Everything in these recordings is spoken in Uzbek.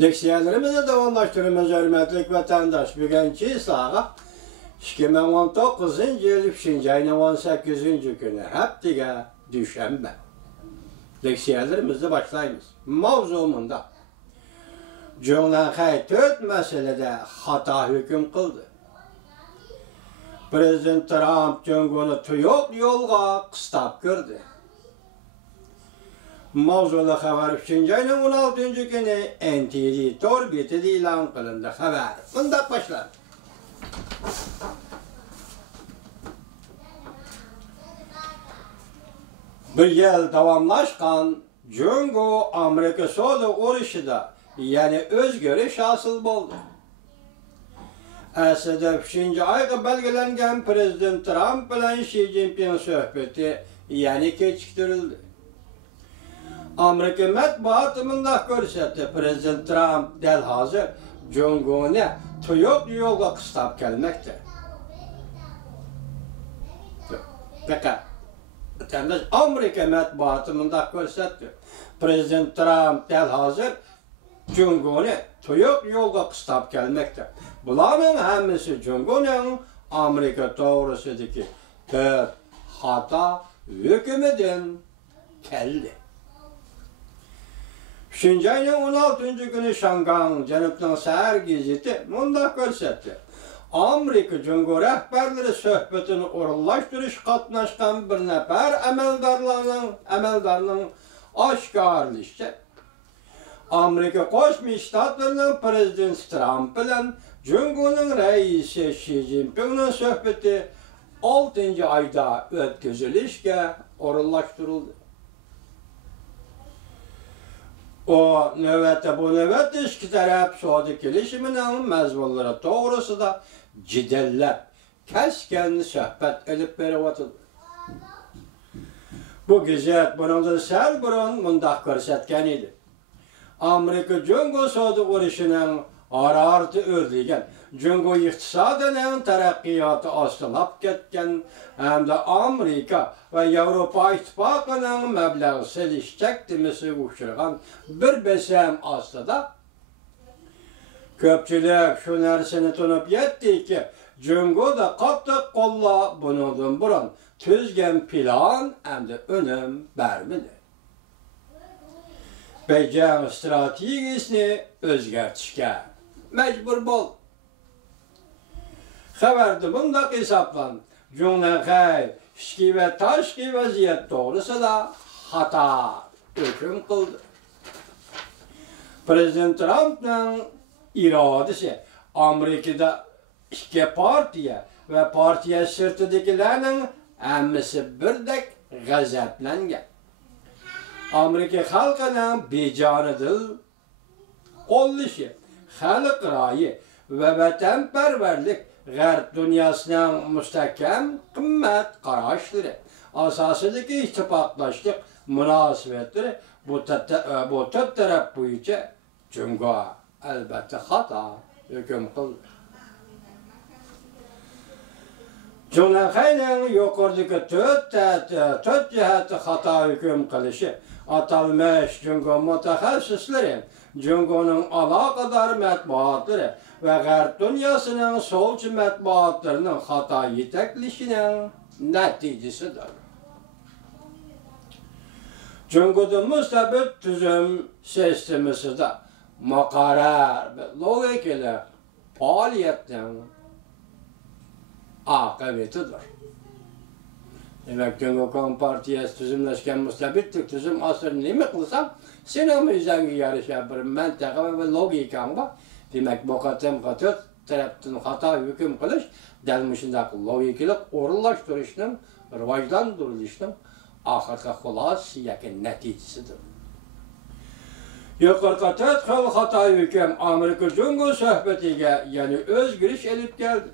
Leksiyalarımızı davamlaştırmamız hürmetlik vatandaş. Bugünkü sağa 2019 yıl 3. ayının 18. günü haftaga düşenbe. Leksiyalarımızı başlayınız. Mavzumunda Cumhurbaşkanı 4 meselede hata hüküm kıldı. Prezident Trump Cumhur'u tuyuq yolga qıstab girdi. Mavzulu haber 3. ayının 16. günü NTD Torbeti ilan kılındı haber. Bundan başlar. Bir yıl davamlaşkan Cumhur Amerika Soğudu uğraşıda yani özgürlüş hasıl oldu. Aslında 3. ayda belgelengen Prezident Trump bilen Xi Jinping söhbeti yani keçiktirildi. Amerika matbuatında görsetti Prezident Trump del hazır Cumhur'u tuyuq yolga qıstab kelmekte. Fakat Amerika matbuatında görsetti Prezident Trump del hazır Cumhur'u tuyuq yolga qıstab kelmekte. Bularning hammasi Cumhur'un Amerika to'g'risidagi hata hükümeden keldi. 3. ayının 16. günü Şangan Janubning Sahar gazeti mundaq ko'rsatdi. Amerika Cumhur rahbarlari söhbetini o'rinlashtirish qatnashgan bir nafar amaldorning oshkorlashicha Amerika Qo'shma Shtatlarining prezidenti Trump bilan Cumhurning raisi Xi Jinpingning söhbeti 6. ayda o'tkazilishga o'rinlashtirildi. O növbette bu növbette iki taraf Suudi kelişiminin mezmunları doğrusu da cidellep, kesken söhbet edip berivatıdır. Bu gazet bunun sel burun mundaq ko'rsatgan idi. Amerika Cumhur Suudi urushinin ara-artı ördügen, Cumhur iqtisadining taraqqiyoti ostilab ketgan hamda Amerika ve Yevropa İttifaqıning mablag' selish chektimisi uchragan bir besam ostida ko'pchilik shu narsani tunib yetdiki, Cumhurda qattiq qo'llab bundan burun tuzgan plan hamda unum bermadi. Beijing strategiyasini o'zgartirishga mecbur bo'ldi. Xabarda bundaq hisoblan, Cumhurbaşkanı ichki va tashqi vaziyat to'g'risida xato hukm qildi. Prezident Trumpning irodasi Amerikada ikki partiya va partiya sirtidagilarning hammasi birdek g'azablangan. Amerika xalqining bejonidil qo'llashi, xalq ra'yi va vatanparvarlik G'arb dunyosining mustahkam qimmat qarashlari asosidagi ittifoqdoshlik munosabatlari bu to'rt taraf bo'yicha Cumhur albatta xato hukm qildi. Cumhurbaşkanıning yuqoridagi to'rt jihati xato hukm qilishi atalmish Cumhur mutaxassislari Cumhurning aloqador matbuotlari ve G'arb dunyosining solchi matbuotlarining xato yetaklashining natijasidir. Cumhurda mustabid tuzum sistemasida muqarrar logikalar faoliyatning aqibatidir. Demek Cumhur Kompartiyasi tuzumlashgan mustabidlik tuzum asrini nima qilsam, sen ham o'zingga yarasha bir mantaqa va logikang bor. Demek bu to'rt tarafdan xato hukm qilish dal shunday logikalik o'rinlashtirishning rivojlantirishning oxirgi xulosa yoki natijasidir. Yuqorida to'rt xil xato hukm Amerika Cumhur suhbatiga ya'ni o'zgarish olib keldi.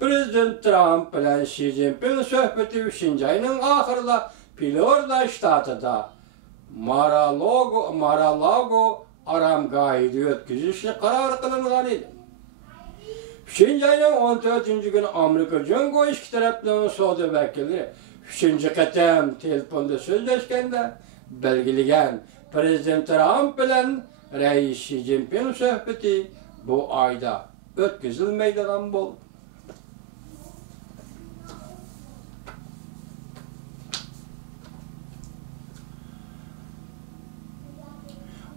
Prezident Trump bilan Xi Jinping suhbati 3. ayning oxirida Florida shtatida Mar-a-Lago aramgohida o'tkazilishi qaror qilingan edi. 3. ayning 14. günü Amerika Cumhur ikki tarafning savdo vakillari 3. qatam telefonda so'zlashganda belgilagan Prezident Trump bilan Reis Xi Jinping söhbeti bu ayda ötküzülmeydiğen bol.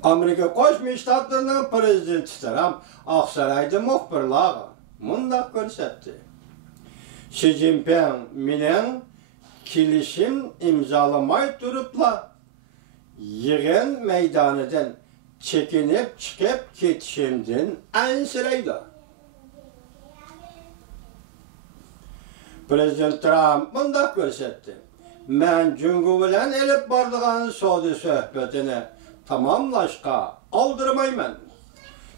Amerika Qo'shma Shtatlarining prezidenti Trump Oqsaroyda muxbirlarga mundaq ko'rsatdi. Xi Jinping mening kelishim imzolamay turibla yig'in maydonidan chekinib chiqib ketishimdan ansiraydi. Prezident Trump mundaq ko'rsatdi. Men Jungo bilan elib boradigan savdo suhbatini tamamlashga aldırmayman.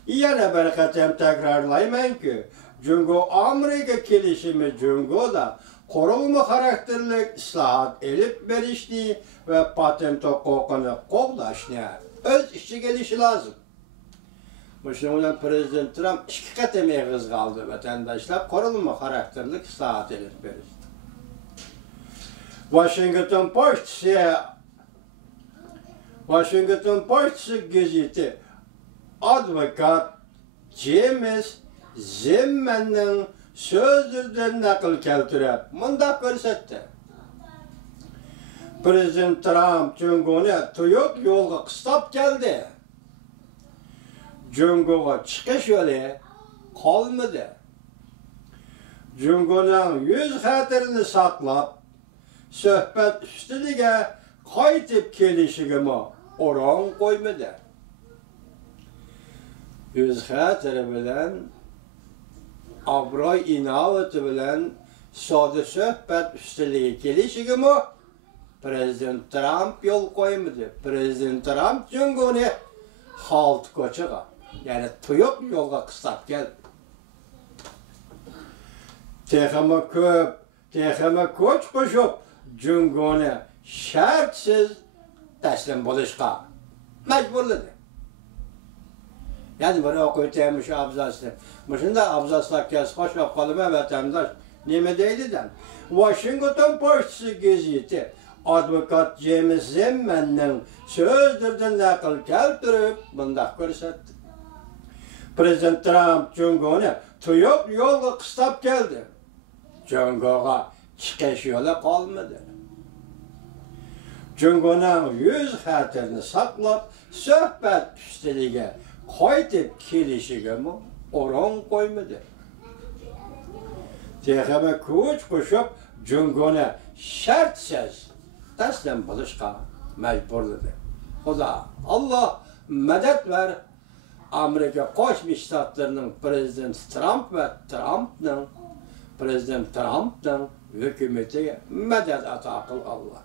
Yana bir qatam takrorlaymanki, Jungo Amerika kelishimi Jungoda qurulma xarakterli islohot elib berishni va patent huquqini qo'llashni o'z ishiga olishi lozim. Shuning bilan Prezident Trump ikki qatam eg'iz qoldi vatandoshlar qurulma xarakterli islohot elib berishdi. Washington Post gazeti advokat James Zimmerman'ning so'zlaridan naql keltirib, mundaq ko'rsatdi. Prezident Trump Jungoni tuyuq yo'lga qistab keldi. Jungoga chiqish yo'li qolmadi. Jungoning yuz xatirini saqlab, suhbat ustiga qaytib kelishigimi o'rin qo'ymadi. Yuz xatiri bilan obro'y inovati bilan savdo suhbat ustiga kelishigimi Prezident Trump yo'l qo'ymadi. Prezident Trump Jungoni halt ko'chaga, ya'ni tuyuq yo'lga qistab keldi. Texama ko'ch qo'shib Jungoni shartsiz taslim bo'lishga majburladi. Yani bir o'qiyotganmish shu abzasni. Shunda abzaslar kes qo'shib qolaman vatandosh nima deydidan. Washington Post gazeti advokat James Zimmerman'ning so'zlaridan naql keltirib bundaq ko'rsatdi. Prezident Trump Jungoni tuyuq yo'lga qistab keldi. Jungoga chiqish yo'li qolmadi. Jungoning yuz xatirini saqlab, suhbat ustiga qaytib kelishigami o'rin qo'ymadi. Texama kuch qo'shib Jungoni shartsiz taslim bo'lishga majburladi. Xudo, Alloh madad ver Amerika Qo'shma Shtatlarining prezidenti Trump va Prezident Trumpning hukumatiga madad ato qil Alloh.